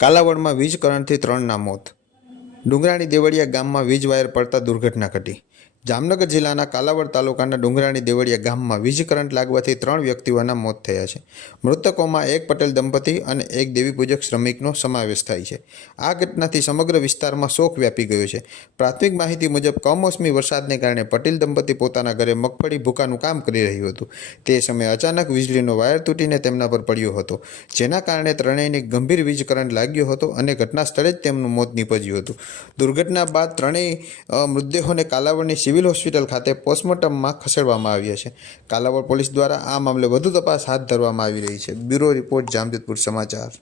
કાલાવડમાં વીજ કરંટથી 3ના મોત. ડુંગરાણી દેવળિયા ગામમાં વીજ વાયર પડતા દુર્ઘટના ઘટી. જામનગર જિલ્લાના કાલાવડ તાલુકાના ડુંગરાણી દેવળિયા ગામમાં વીજ કરંટ લાગવાથી 3 વ્યક્તિઓના મોત થયા છે. મૃતકોમાં એક પટેલ દંપતી અને એક દેવીપૂજક શ્રમિકનો સમાવેશ થાય છે. આ ઘટનાથી સમગ્ર વિસ્તારમાં શોક વ્યાપી ગયો છે. પ્રાથમિક માહિતી મુજબ કમોસમી વરસાદને કારણે પટેલ દંપતી પોતાના ઘરે મગફળી ભૂકાનું કામ કરી રહ્યું હતું. તે સમયે અચાનક વીજળીનો વાયર તૂટીને તેમના પર પડ્યો હતો, જેના કારણે ત્રણેયને ગંભીર વીજ કરંટ લાગ્યો હતો અને ઘટના સ્થળે જ તેમનું મોત નીપજ્યું હતું. દુર્ઘટના બાદ ત્રણેય મૃતદેહોને કાલાવડની સિવિલ હોસ્પિટલ ખાતે પોસ્ટમોર્ટમમાં ખસેડવામાં આવ્યા છે. કાલાવડ પોલીસ દ્વારા આ મામલે વધુ તપાસ હાથ ધરવામાં આવી રહી છે. બ્યુરો રિપોર્ટ, જામજોધપુર સમાચાર.